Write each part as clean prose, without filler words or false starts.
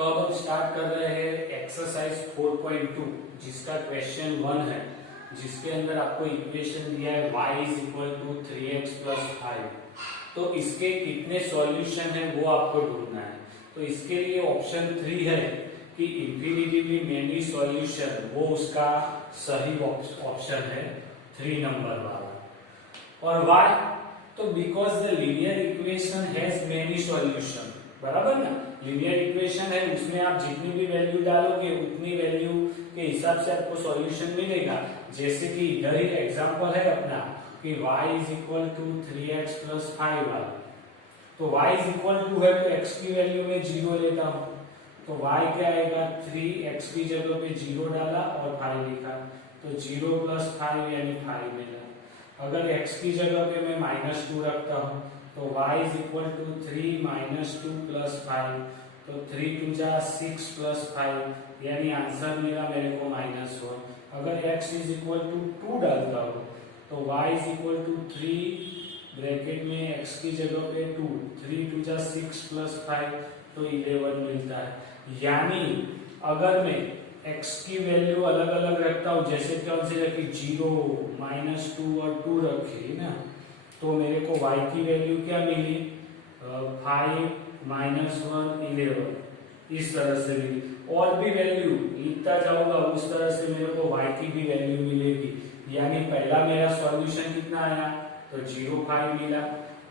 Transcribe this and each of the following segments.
तो अब हम स्टार्ट कर रहे हैं एक्सरसाइज 4.2 जिसका क्वेश्चन 1 है, जिसके अंदर आपको इक्वेशन दिया है y is equal to 3x plus 5। तो इसके कितने सॉल्यूशन है वो आपको ढूंढना है। तो इसके लिए ऑप्शन 3 है कि इंफिनिटिवली मेनी सॉल्यूशन, वो उसका सही ऑप्शन है 3 नंबर वाला। और y, तो because the linear equation has many solution, बराबर ना। लीनियर इक्वेशन है, उसमें आप जितनी भी वैल्यू डालोगे उतनी वैल्यू के हिसाब से आपको सॉल्यूशन मिलेगा। जैसे कि इधर ही एग्जांपल है अपना कि y is equal to 3x plus 5 वाला। तो y इज इक्वल टू है तो x की वैल्यू में 0 लेता हूं, तो y क्या आएगा 3x की जगह पे 0 डाला और 5 लिखा, तो 0 प्लस 5 यानी 5 मिला। अगर x की जगह पे मैं -2 रखता हूं तो y is equal to 3 minus 2 plus 5, तो 3 टू जा 6 प्लस 5 यानी आंसर मिला मेरे को -1। अगर x इज इक्वल टू 2 डालता हूं तो y is equal to 3 bracket में x की जगह पे 2, 3 टू जा 6 प्लस 5 तो 11 मिलता है। यानी अगर मैं x की वैल्यू अलग अलग रखता हूं, जैसे कौन से रखी 0, -2 और 2 रखी ना, तो मेरे को y की वैल्यू क्या मिली 5 -1 11, इस तरह से मिली। और भी वैल्यू लिखता जाऊंगा उस तरह से मेरे को y की भी वैल्यू मिलेगी। यानी पहला मेरा सॉल्यूशन कितना आया तो 0 5 मिला,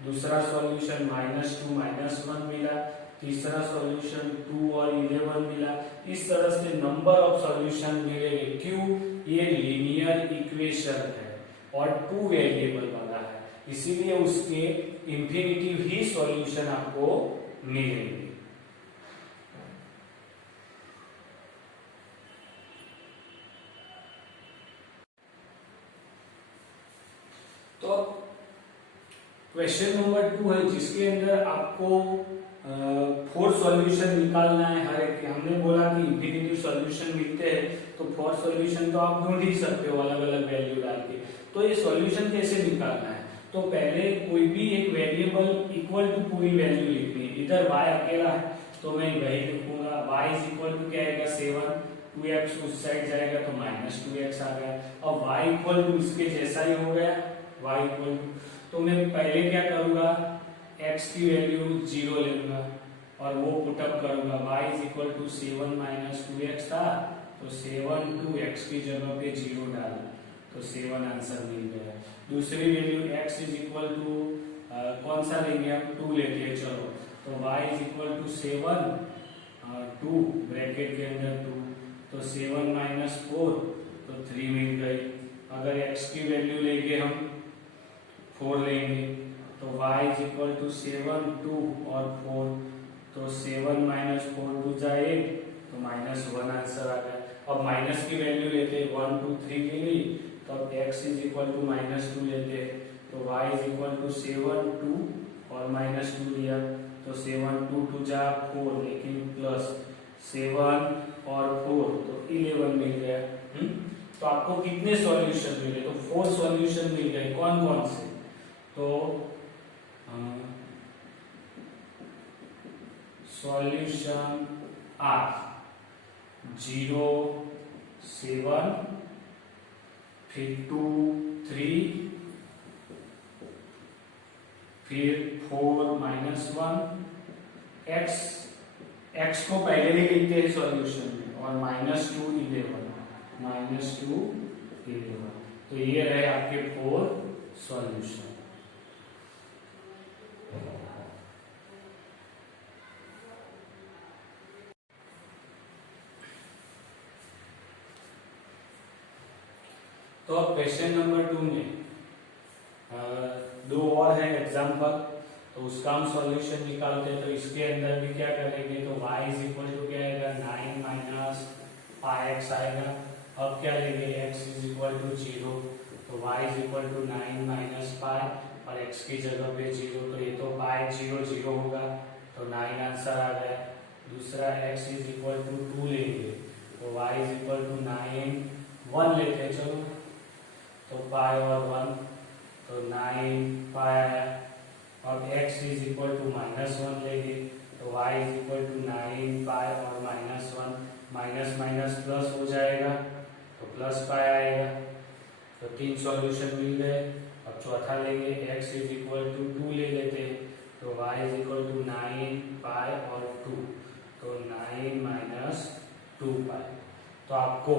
दूसरा सॉल्यूशन -2 -1 मिला, तीसरा सॉल्यूशन 2 और 11 मिला। इस तरह से नंबर ऑफ सॉल्यूशन मिलेंगे। क्यों? ये लीनियर इक्वेशन है और 2 वेरिएबल वाला है, इसीलिए उसके इंफिनिटिव ही सॉल्यूशन आपको मिलेंगे। तो क्वेश्चन नंबर 2 है जिसके अंदर आपको 4 सॉल्यूशन निकालना है हर एक। हमने बोला कि इंफिनिटिव सॉल्यूशन मिलते हैं तो 4 सॉल्यूशन तो आप ढूंढ ही सकते हो अलग अलग वैल्यू डाल के। तो ये सॉल्यूशन कैसे निकालना है? तो पहले कोई भी एक वेरिएबल इक्वल टू पूरी वैल्यू लिखनी है। इधर y अकेला है तो मैं वही लिखूंगा, y इज इक्वल टू क्या आएगा 7, 2x उस साइड जाएगा तो -2x आ गया। अब y इक्वल टू इसके जैसा ही हो गया, y इक्वल टू, तो मैं पहले क्या करूंगा x की वैल्यू 0 ले लूंगा और वो पुटअप करूंगा। y is equal to 7 -2x था तो 7 2x की जगह पे 0 डाला तो 7 आंसर मिल गया। दूसरी value x is equal to कौन सा लेंगे हम 2 लेते हैं, चलो, तो y is equal to 7 2 bracket के अंदर 2, तो 7 -4 तो 3 मिल गई। अगर x की वैल्यू लेंगे हम 4 लेंगे तो y इज इक्वल टू 7 2 और 4, तो 7 -4 2 जाए तो -1 आंसर आ गया। अब माइनस की वैल्यू लेते 1 2 3 के लिए, तो अब x इज इक्वल टू -2 लेते हैं तो y इज इक्वल टू 7 2 और -2 लिया तो 7 2 2 जा 4, लेकिन प्लस 7 और 4 तो 11 मिल गया। तो आपको कितने सॉल्यूशन मिले? तो 4 सॉल्यूशन मिल गए। कौन कौन से? तो सॉल्यूशन आर 0 7 फिर 2 3 फिर 4 -1, x को पहले ही लिखते हैं सॉल्यूशन में, और -2 11, तो ये रहे आपके 4 सॉल्यूशन। तो अब क्वेश्चन नंबर 2 में 2 और है एग्जाम्पल, तो उसका हम सॉल्यूशन निकालते हैं। तो इसके अंदर भी क्या करेंगे, तो y इज इक्वल टू क्या आएगा 9 - 5x आएगा। अब क्या लेंगे x इज इक्वल टू 0, तो y इज इक्वल टू 9 - 5 और x की जगह पे 0, तो ये तो 5 0 0 होगा तो 9 आंसर आ गया। दूसरा x इज इक्वल टू 2 लेंगे तो y इज इक्वल टू 9 1 लेते हैं, चलो, तो 5 और 1 तो 9 5 आया। अब x इज इक्वल टू -1 लेंगे तो y इज इक्वल टू 9 पाई और -1 माइनस माइनस प्लस हो जाएगा तो प्लस पाई आएगा। तो 3 सॉल्यूशन मिल गए। अब चौथा लेंगे, x इज इक्वल टू 2 ले लेते हैं तो y इज इक्वल टू 9 पाई और 2 तो 9 माइनस 2 पाई। तो आपको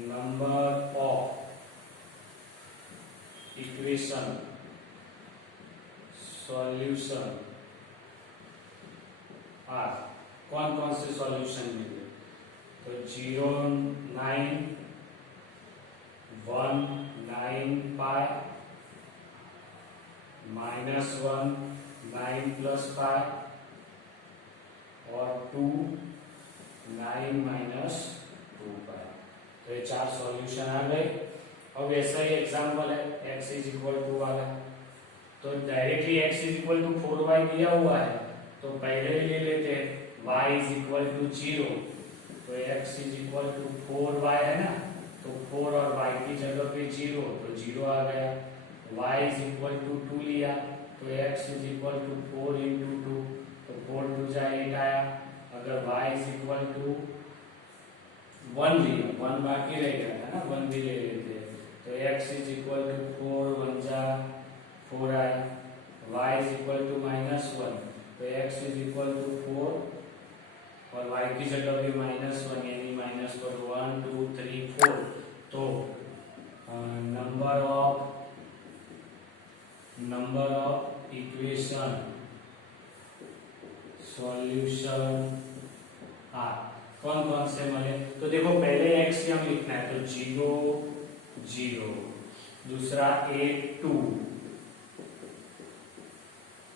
नंबर ऑफ इक्वेशन सॉल्यूशन कौन कौन से सॉल्यूशन मिले तो 0 9 1 9 पाई -1 9 प्लस पाई और 2 9 माइनस 2 पाई। तो ये 4 सॉल्यूशन आ गए। अब ऐसा ही एग्जाम्पल है x इज इक्वल टू वाला, तो directly x is equal to 4y दिया हुआ है तो पहले ले लेते हैं y इज इक्वल टू 0 तो x is equal to 4y है ना, तो 4 और y की जगह पे 0 तो 0 आ गया। y इज इक्वल टू 2 लिया तो x is equal to 4 into 2 तो 4 2 जा 8 आया। अगर y इज इक्वल टू 1 लिया, 1 बाकी रह गया है ना, 1 भी ले लेते हैं तो x इज इक्वल टू 4 1 जा 4 आया। y इज इक्वल टू -1 तो x इज इक्वल टू 4 और y की जगह पे -1 यानी -1 2 3 4 तो नंबर ऑफ इक्वेशन सॉल्यूशन कौन कौन से मिले तो देखो पहले x हम लिखना है तो 0 0, दूसरा 8 2,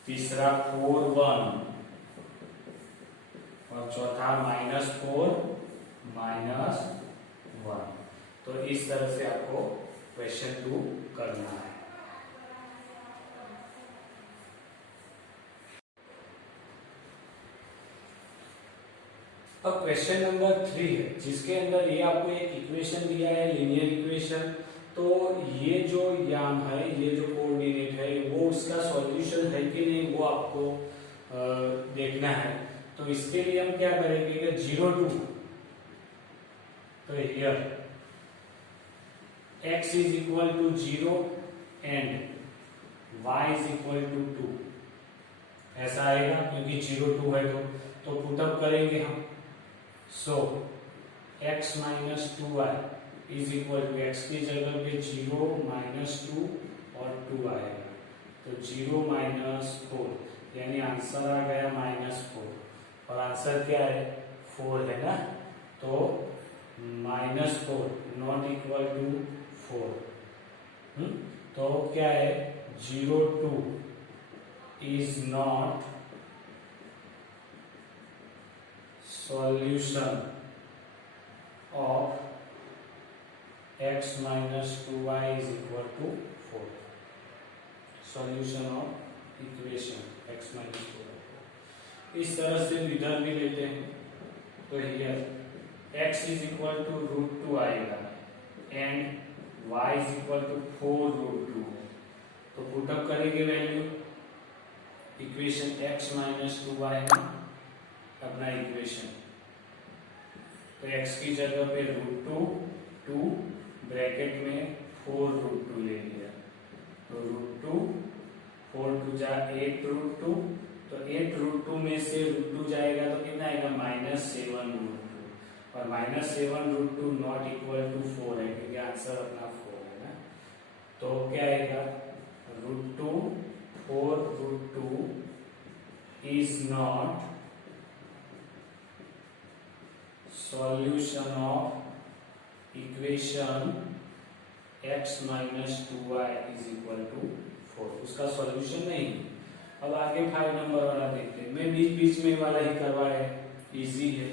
तीसरा 4 1 और चौथा -4 -1। तो इस तरह से आपको क्वेश्चन 2 करना है। अब क्वेश्चन नंबर 3 है जिसके अंदर ये आपको एक इक्वेशन दिया है लीनियर इक्वेशन। तो ये जो याम है, ये जो कोऑर्डिनेट है वो उसका सॉल्यूशन है कि नहीं वो आपको देखना है। तो इसके लिए हम क्या करेंगे 0 2 तो here x is equal to 0 and y is equal to 2 ऐसा आएगा क्योंकि 0 2 है तो पुटअप करेंगे हम। So x minus 2y is equal to x की जगह पे 0 -2 और 2 आएगा तो 0 -4 यानी आंसर आ गया -4 और आंसर क्या है 4 है ना, तो -4 नॉट इक्वल टू 4। तो क्या है 0 2 is not solution of x minus 2y is equal to 4। solution of equation x minus 2y। इस तरह से इधर भी लेते हैं तो here x is equal to √2 आएगा and y is equal to 4√2 तो पुटअप करेंगे value equation x minus 2y है अपना इक्वेशन। तो x की जगह पे √2 2 ब्रैकेट में 4√2 ले लिया तो √2 4 2 जा 8√2 तो 8√2 में से √2 जाएगा तो कितना आएगा -7√2 और -7√2 नॉट इक्वल टू 4 है क्योंकि आंसर अपना 4 है ना। तो क्या आएगा √2 4√2 is not solution of equation x minus 2y is equal to 4 उसका सॉल्यूशन नहीं। अब आगे 5 नंबर वाला देखते हैं। मैं बीच बीच में वाला ही करवाया है, इजी है।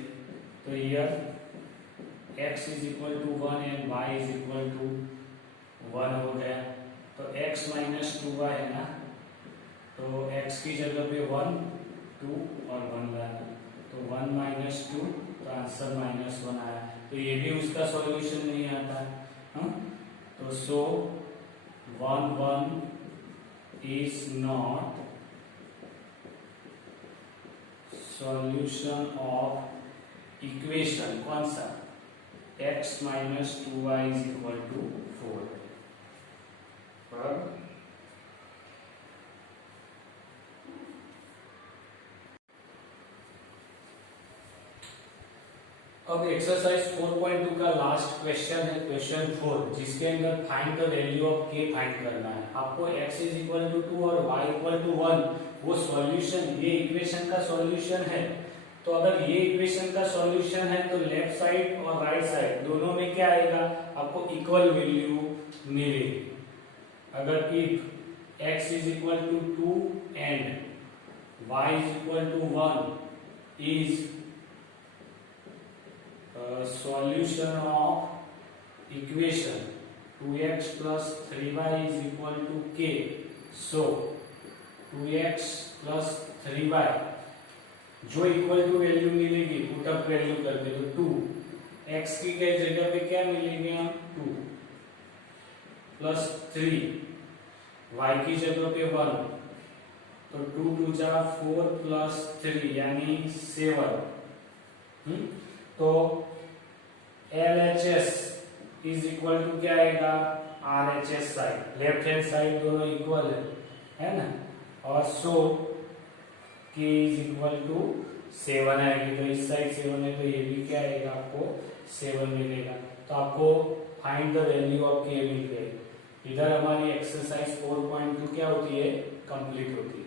तो here x is equal to 1 and y is equal to 1 हो गया तो x minus 2y है ना, तो x की जगह पे 1 2 और 1 लाना तो 1 minus 2 तो आंसर -1 आया। तो ये भी उसका सॉल्यूशन नहीं आता है। तो so 1 1 is not solution of equation कौन सा, x minus 2y is equal to 4। बराबर। अब एक्सरसाइज 4.2 का लास्ट क्वेश्चन है, क्वेश्चन 4, जिसके अंदर find the value of k find करना है आपको। x इज इक्वल टू 2 और y इक्वल टू 1, वो सॉल्यूशन, ये इक्वेशन का सॉल्यूशन है। तो अगर ये इक्वेशन का सॉल्यूशन है तो लेफ्ट साइड और राइट साइड दोनों में क्या आएगा, आपको इक्वल वैल्यू मिलेगी। अगर if x is equal to 2 and y is equal to 1 is solution of equation 2x plus 3y is equal to k. So 2x plus 3y जो equal to value मिलेगी put up value करके, तो 2 x की जगह पे क्या मिलेंगे हम 2 प्लस 3 y की जगह पे 1, तो 2 2 जा 4 प्लस 3 यानी 7। तो LHS इज इक्वल टू क्या आएगा, RHS side, left hand side दोनों इक्वल है ना, और सो K इज इक्वल टू 7 आएगी। तो इस साइड 7 है तो ये भी क्या आएगा, आपको 7 मिलेगा। तो आपको find the value of K मिल गई। इधर हमारी एक्सरसाइज 4.2 क्या होती है, कंप्लीट होती है।